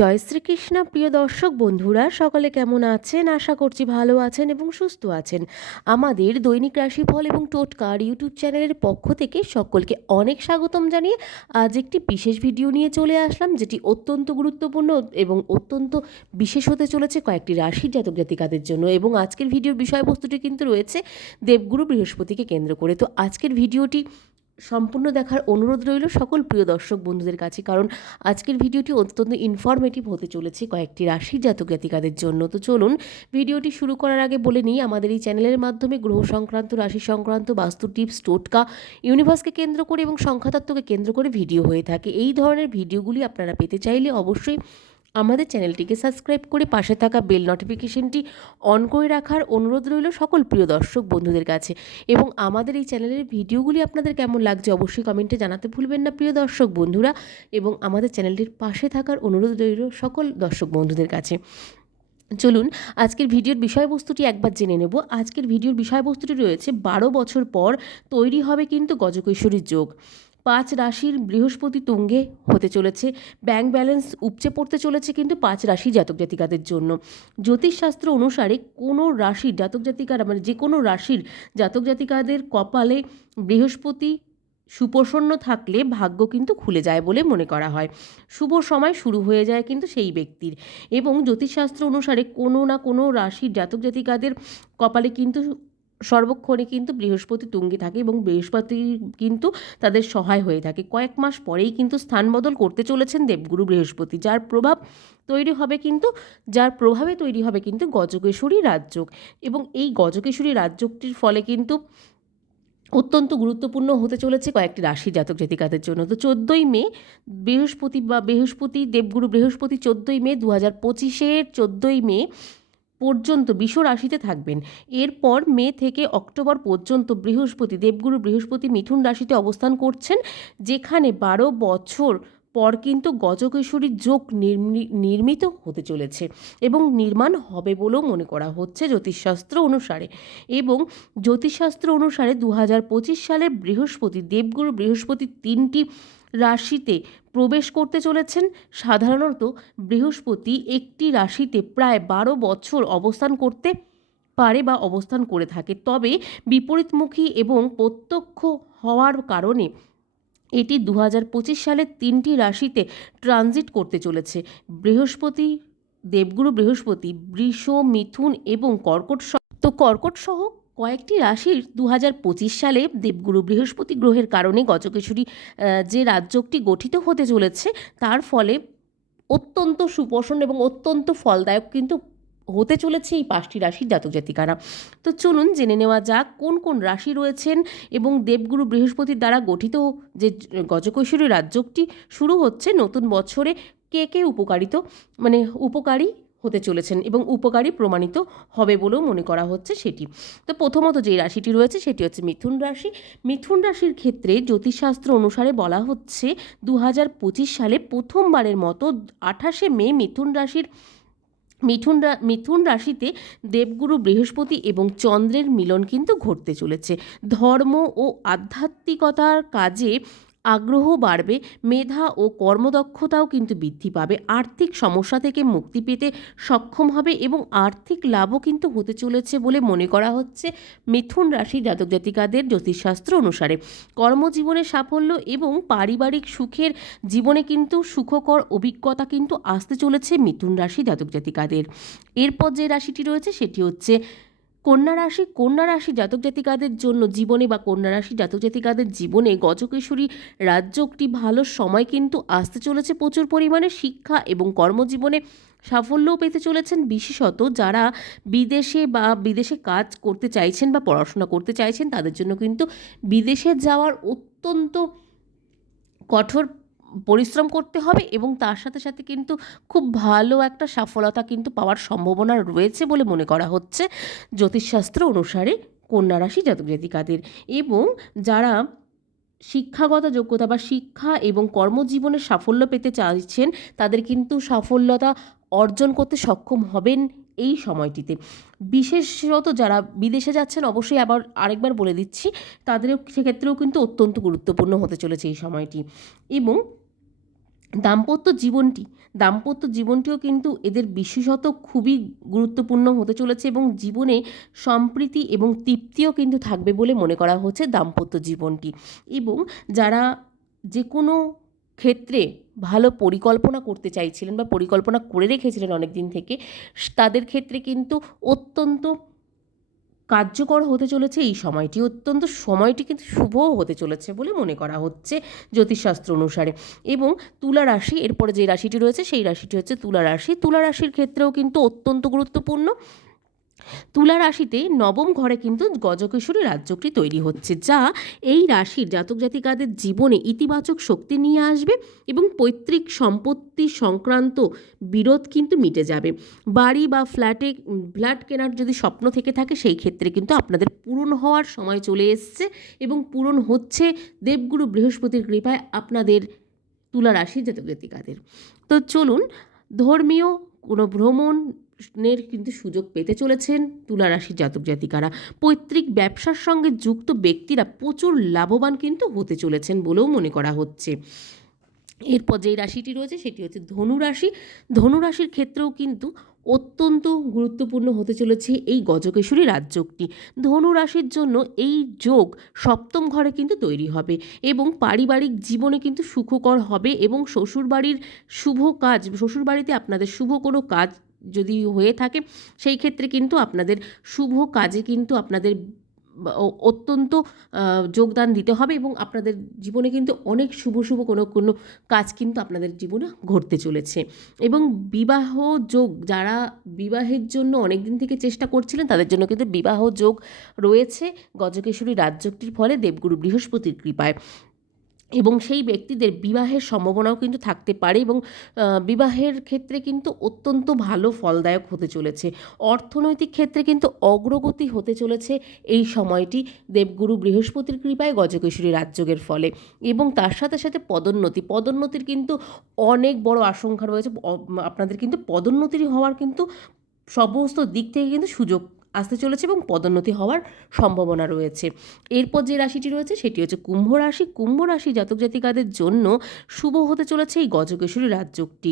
জয় শ্রীকৃষ্ণ। প্রিয় দর্শক বন্ধুরা, সকলে কেমন আছেন? আশা করছি ভালো আছেন এবং সুস্থ আছেন। আমাদের দৈনিক রাশিফল এবং টোটকার ইউটিউব চ্যানেলের পক্ষ থেকে সকলকে অনেক স্বাগতম জানিয়ে আজ একটি বিশেষ ভিডিও নিয়ে চলে আসলাম, যেটি অত্যন্ত গুরুত্বপূর্ণ এবং অত্যন্ত বিশেষ হতে চলেছে কয়েকটি রাশির জাতক জাতিকাদের জন্য এবং আজকের ভিডিওর বিষয়বস্তুটি কিন্তু রয়েছে দেবগুরু বৃহস্পতিকে কেন্দ্র করে। তো আজকের ভিডিওটি সম্পূর্ণ দেখার অনুরোধ রইল সকল প্রিয় দর্শক বন্ধুদের কাছে, কারণ আজকের ভিডিওটি অত্যন্ত ইনফরমেটিভ হতে চলেছে কয়েকটি রাশির জাতক জাতিকাদের জন্য। তো চলুন ভিডিওটি শুরু করার আগে বলে নিই, আমাদের এই চ্যানেলের মাধ্যমে গ্রহ সংক্রান্ত, রাশি সংক্রান্ত, বাস্তু টিপস, টোটকা, ইউনিভার্সকে কেন্দ্র করে এবং সংখ্যাতত্ত্বকে কেন্দ্র করে ভিডিও হয়ে থাকে। এই ধরনের ভিডিওগুলি আপনারা পেতে চাইলে অবশ্যই আমাদের চ্যানেলটিকে সাবস্ক্রাইব করে পাশে থাকা বেল নোটিফিকেশনটি অন করে রাখার অনুরোধ রইল সকল প্রিয় দর্শক বন্ধুদের কাছে। এবং আমাদের এই চ্যানেলের ভিডিওগুলি আপনাদের কেমন লাগছে অবশ্যই কমেন্টে জানাতে ভুলবেন না প্রিয় দর্শক বন্ধুরা। এবং আমাদের চ্যানেলটির পাশে থাকার অনুরোধ রইল সকল দর্শক বন্ধুদের কাছে। চলুন, আজকের ভিডিওর বিষয়বস্তুটি একবার জেনে নেব। আজকের ভিডিওর বিষয়বস্তুটি রয়েছে, বারো বছর পর তৈরি হবে কিন্তু গজকৈশরীর যোগ। পাঁচ রাশির বৃহস্পতি তুঙ্গে হতে চলেছে। ব্যাংক ব্যালেন্স উপচে পড়তে চলেছে কিন্তু পাঁচ রাশি জাতক জাতিকাদের জন্য। জ্যোতিষশাস্ত্র অনুসারে কোনো রাশির জাতক জাতিকারা মানে যে কোনো রাশির জাতক জাতিকাদের কপালে বৃহস্পতি সুপ্রসন্ন থাকলে ভাগ্য কিন্তু খুলে যায় বলে মনে করা হয়। শুভ সময় শুরু হয়ে যায় কিন্তু সেই ব্যক্তির। এবং জ্যোতিষশাস্ত্র অনুসারে কোনো না কোনো রাশির জাতক জাতিকাদের কপালে কিন্তু সর্বক্ষণে কিন্তু বৃহস্পতি তুঙ্গে থাকে এবং বৃহস্পতি কিন্তু তাদের সহায় হয়ে থাকে। কয়েক মাস পরেই কিন্তু স্থান বদল করতে চলেছেন দেবগুরু বৃহস্পতি, যার প্রভাব তৈরি হবে কিন্তু, যার প্রভাবে তৈরি হবে কিন্তু গজকেশ্বরী রাজযোগ। এবং এই গজকেশরী রাজযোগটির ফলে কিন্তু অত্যন্ত গুরুত্বপূর্ণ হতে চলেছে কয়েকটি রাশি জাতক জাতিকাদের জন্য। তো চোদ্দোই মে বৃহস্পতি বা বৃহস্পতি, দেবগুরু বৃহস্পতি চোদ্দোই মে দু হাজার পঁচিশের চোদ্দোই মে পর্যন্ত বিষ রাশিতে থাকবেন। এরপর মে থেকে অক্টোবর পর্যন্ত বৃহস্পতি, দেবগুরু বৃহস্পতি মিথুন রাশিতে অবস্থান করছেন, যেখানে বারো বছর পর কিন্তু গজকেশরীর যোগ নির্মিত হতে চলেছে এবং নির্মাণ হবে বলেও মনে করা হচ্ছে জ্যোতিষশাস্ত্র অনুসারে। এবং জ্যোতিষশাস্ত্র অনুসারে দু হাজার পঁচিশ সালে বৃহস্পতি, দেবগুরু বৃহস্পতি তিনটি রাশিতে প্রবেশ করতে চলেছেন। সাধারণত বৃহস্পতি একটি রাশিতে প্রায় বারো বছর অবস্থান করতে পারে বা অবস্থান করে থাকে। তবে বিপরীতমুখী এবং প্রত্যক্ষ হওয়ার কারণে এটি দু হাজার পঁচিশ সালের তিনটি রাশিতে ট্রানজিট করতে চলেছে। বৃহস্পতি, দেবগুরু বৃহস্পতি, বৃষ, মিথুন এবং কর্কট তো কর্কট সহ কয়েকটি রাশির দু হাজার পঁচিশ সালে দেবগুরু বৃহস্পতি গ্রহের কারণে গজকেশরী যে রাজ্যটি গঠিত হতে চলেছে, তার ফলে অত্যন্ত সুপোষণ এবং অত্যন্ত ফলদায়ক কিন্তু হতে চলেছে এই পাঁচটি রাশির জাতক জাতিকারা। তো চলুন জেনে নেওয়া যাক কোন কোন রাশি রয়েছেন এবং দেবগুরু বৃহস্পতির দ্বারা গঠিত যে গজকৈশরী রাজ্যটি শুরু হচ্ছে নতুন বছরে কে কে উপকারিত মানে উপকারী হতে চলেছেন এবং উপকারী প্রমাণিত হবে বলেও মনে করা হচ্ছে সেটি। তো প্রথমত যে রাশিটি রয়েছে সেটি হচ্ছে মিথুন রাশি। মিথুন রাশির ক্ষেত্রে জ্যোতিষশাস্ত্র অনুসারে বলা হচ্ছে দু হাজার পঁচিশ সালে প্রথমবারের মতো আঠাশে মে মিথুন রাশির মিথুন মিথুন রাশিতে দেবগুরু বৃহস্পতি এবং চন্দ্রের মিলন কিন্তু ঘটতে চলেছে। ধর্ম ও আধ্যাত্মিকতার কাজে আগ্রহ বাড়বে, মেধা ও কর্মদক্ষতাও কিন্তু বৃদ্ধি পাবে। আর্থিক সমস্যা থেকে মুক্তি পেতে সক্ষম হবে এবং আর্থিক লাভও কিন্তু হতে চলেছে বলে মনে করা হচ্ছে মিথুন রাশি জাতক জাতিকাদের জ্যোতিষশাস্ত্র অনুসারে। কর্মজীবনে সাফল্য এবং পারিবারিক সুখের জীবনে কিন্তু সুখকর অভিজ্ঞতা কিন্তু আসতে চলেছে মিথুন রাশি জাতক জাতিকাদের। এরপর যে রাশিটি রয়েছে সেটি হচ্ছে কন্যা রাশি কন্যা রাশি জাতক জাতিকাদের জন্য জীবনে বা কন্যা রাশি জাতক জাতিকাদের জীবনে গজকেশরী রাজ্য একটি ভালো সময় কিন্তু আসতে চলেছে প্রচুর পরিমাণে। শিক্ষা এবং কর্মজীবনে সাফল্যও পেতে চলেছেন বিশেষত যারা বিদেশে বা বিদেশে কাজ করতে চাইছেন বা পড়াশোনা করতে চাইছেন তাদের জন্য কিন্তু বিদেশে যাওয়ার অত্যন্ত কঠোর পরিশ্রম করতে হবে এবং তার সাথে সাথে কিন্তু খুব ভালো একটা সফলতা কিন্তু পাওয়ার সম্ভাবনা রয়েছে বলে মনে করা হচ্ছে জ্যোতিষশাস্ত্র অনুসারে কন্যা রাশি জাতক জাতিকাদের। এবং যারা শিক্ষাগত যোগ্যতা বা শিক্ষা এবং কর্মজীবনে সাফল্য পেতে চাইছেন, তাদের কিন্তু সাফল্যতা অর্জন করতে সক্ষম হবেন এই সময়টিতে। বিশেষত যারা বিদেশে যাচ্ছেন, অবশ্যই আবার আরেকবার বলে দিচ্ছি, তাদেরও সেক্ষেত্রেও কিন্তু অত্যন্ত গুরুত্বপূর্ণ হতে চলেছে এই সময়টি। এবং দাম্পত্য জীবনটি, দাম্পত্য জীবনটিও কিন্তু এদের বিশেষত খুবই গুরুত্বপূর্ণ হতে চলেছে এবং জীবনে সম্প্রীতি এবং তৃপ্তিও কিন্তু থাকবে বলে মনে করা হচ্ছে দাম্পত্য জীবনটি। এবং যারা যে কোনো ক্ষেত্রে ভালো পরিকল্পনা করতে চাইছিলেন বা পরিকল্পনা করে রেখেছিলেন অনেক দিন থেকে, তাদের ক্ষেত্রে কিন্তু অত্যন্ত কার্যকর হতে চলেছে। এই সময়টি অত্যন্ত, সময়টি কিন্তু শুভও হতে চলেছে বলে মনে করা হচ্ছে জ্যোতিষশাস্ত্র অনুসারে। এবং তুলা রাশি, এরপরে যে রাশিটি রয়েছে, সেই রাশিটি হচ্ছে তুলা রাশি। তুলা রাশির ক্ষেত্রেও কিন্তু অত্যন্ত গুরুত্বপূর্ণ। তুলা রাশিতে নবম ঘরে কিন্তু গজকেশরী রাজ্যটি তৈরি হচ্ছে, যা এই রাশির জাতক জাতিকাদের জীবনে ইতিবাচক শক্তি নিয়ে আসবে এবং পৈতৃক সম্পত্তি সংক্রান্ত বিরোধ কিন্তু মিটে যাবে। বাড়ি বা ফ্ল্যাটে, ফ্ল্যাট কেনার যদি স্বপ্ন থেকে থাকে, সেই ক্ষেত্রে কিন্তু আপনাদের পূরণ হওয়ার সময় চলে এসছে এবং পূরণ হচ্ছে দেবগুরু বৃহস্পতির কৃপায় আপনাদের তুলা রাশির জাতক জাতিকাদের। তো চলুন, ধর্মীয় কোনো ভ্রমণের কিন্তু সুযোগ পেতে চলেছেন তুলা রাশির জাতক জাতিকারা। পৈতৃক ব্যবসার সঙ্গে যুক্ত ব্যক্তিরা প্রচুর লাভবান কিন্তু হতে চলেছেন বলেও মনে করা হচ্ছে। এরপর যেই রাশিটি রয়েছে সেটি হচ্ছে ধনু রাশি। ধনু রাশির ক্ষেত্রেও কিন্তু অত্যন্ত গুরুত্বপূর্ণ হতে চলেছে এই গজকেশরী রাজযোগটি। ধনু রাশির জন্য এই যোগ সপ্তম ঘরে কিন্তু তৈরি হবে এবং পারিবারিক জীবনে কিন্তু সুখকর হবে এবং শ্বশুরবাড়ির শুভ কাজ, শ্বশুরবাড়িতে আপনাদের শুভ কোনো কাজ যদি হয়ে থাকে, সেই ক্ষেত্রে কিন্তু আপনাদের শুভ কাজে কিন্তু আপনাদের অত্যন্ত যোগদান দিতে হবে এবং আপনাদের জীবনে কিন্তু অনেক শুভ শুভ কোনো কোনো কাজ কিন্তু আপনাদের জীবনে ঘটতে চলেছে। এবং বিবাহ যোগ, যারা বিবাহের জন্য অনেক দিন থেকে চেষ্টা করছিলেন, তাদের জন্য কিন্তু বিবাহ যোগ রয়েছে। গজকেশরী রাজযোগটির ফলে দেবগুরু বৃহস্পতির কৃপায়। এবং সেই ব্যক্তিদের বিবাহের সম্ভাবনাও কিন্তু থাকতে পারে এবং বিবাহের ক্ষেত্রে কিন্তু অত্যন্ত ভালো ফলদায়ক হতে চলেছে। অর্থনৈতিক ক্ষেত্রে কিন্তু অগ্রগতি হতে চলেছে এই সময়টি। দেবগুরু বৃহস্পতির কৃপায় গজকেশরী রাজযোগের ফলে এবং তার সাথে সাথে পদোন্নতি। পদোন্নতির কিন্তু অনেক বড় আশঙ্কা রয়েছে। আপনাদের কিন্তু পদোন্নতির হওয়ার কিন্তু সমস্ত দিক থেকে কিন্তু সুযোগ আসতে চলেছে এবং পদোন্নতি হওয়ার সম্ভাবনা রয়েছে। এরপর যে রাশিটি রয়েছে সেটি হচ্ছে কুম্ভ রাশি। কুম্ভ রাশি জাতক জাতিকাদের জন্য শুভ হতে চলেছে এই গজকেশরী রাজযোগটি।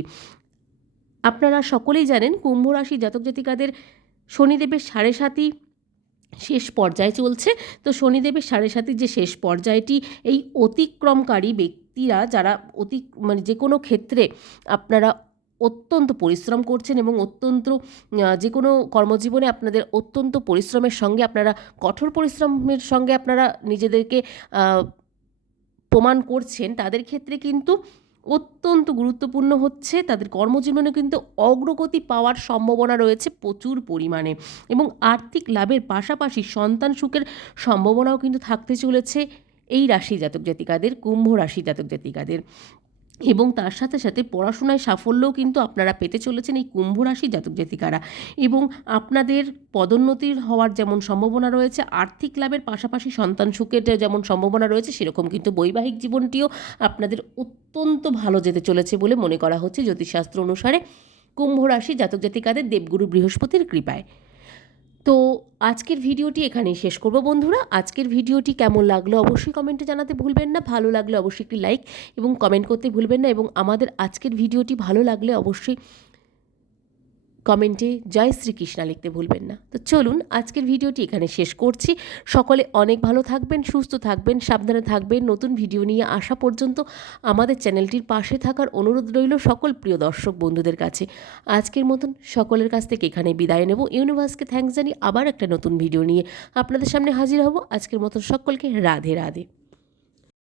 আপনারা সকলেই জানেন কুম্ভ রাশি জাতক জাতিকাদের শনিদেবের সাড়ে সাতই শেষ পর্যায়ে চলছে। তো শনিদেবের সাড়ে সাতির যে শেষ পর্যায়টি, এই অতিক্রমকারী ব্যক্তিরা যারা অতি মানে যে কোনো ক্ষেত্রে আপনারা অত্যন্ত পরিশ্রম করছেন এবং অত্যন্ত যে কোনো কর্মজীবনে আপনাদের অত্যন্ত পরিশ্রমের সঙ্গে আপনারা, কঠোর পরিশ্রমের সঙ্গে আপনারা নিজেদেরকে প্রমাণ করছেন, তাদের ক্ষেত্রে কিন্তু অত্যন্ত গুরুত্বপূর্ণ হচ্ছে, তাদের কর্মজীবনে কিন্তু অগ্রগতি পাওয়ার সম্ভাবনা রয়েছে প্রচুর পরিমাণে এবং আর্থিক লাভের পাশাপাশি সন্তান সুখের সম্ভাবনাও কিন্তু থাকতে চলেছে এই রাশি জাতক জাতিকাদের, কুম্ভ রাশি জাতক জাতিকাদের। এবং তার সাথে সাথে পড়াশোনায় সাফল্যও কিন্তু আপনারা পেতে চলেছেন এই কুম্ভ রাশি জাতক জাতিকারা। এবং আপনাদের পদোন্নতির হওয়ার যেমন সম্ভাবনা রয়েছে, আর্থিক লাভের পাশাপাশি সন্তান সুখের যেমন সম্ভাবনা রয়েছে, সেরকম কিন্তু বৈবাহিক জীবনটিও আপনাদের অত্যন্ত ভালো যেতে চলেছে বলে মনে করা হচ্ছে জ্যোতিষশাস্ত্র অনুসারে। কুম্ভ রাশি জাতক জাতিকাদের দেবগুরু বৃহস্পতির কৃপায়। তো আজকের ভিডিওটি এখানেই শেষ করব বন্ধুরা। আজকের ভিডিওটি কেমন লাগল অবশ্যই কমেন্টে জানাতে ভুলবেন না। ভালো লাগলে অবশ্যই একটি লাইক এবং কমেন্ট করতে ভুলবেন না এবং আমাদের আজকের ভিডিওটি ভালো লাগলে অবশ্যই কমেন্টে জয় শ্রীকৃষ্ণা লিখতে ভুলবেন না। তো চলুন আজকের ভিডিওটি এখানে শেষ করছি। সকলে অনেক ভালো থাকবেন, সুস্থ থাকবেন, সাবধানে থাকবেন। নতুন ভিডিও নিয়ে আসা পর্যন্ত আমাদের চ্যানেলটির পাশে থাকার অনুরোধ রইল সকল প্রিয় দর্শক বন্ধুদের কাছে। আজকের মতন সকলের কাছ থেকে এখানে বিদায় নেব। ইউনিভার্সকে থ্যাংকস জানি আবার একটা নতুন ভিডিও নিয়ে আপনাদের সামনে হাজির হব। আজকের মতন সকলকে রাধে রাধে।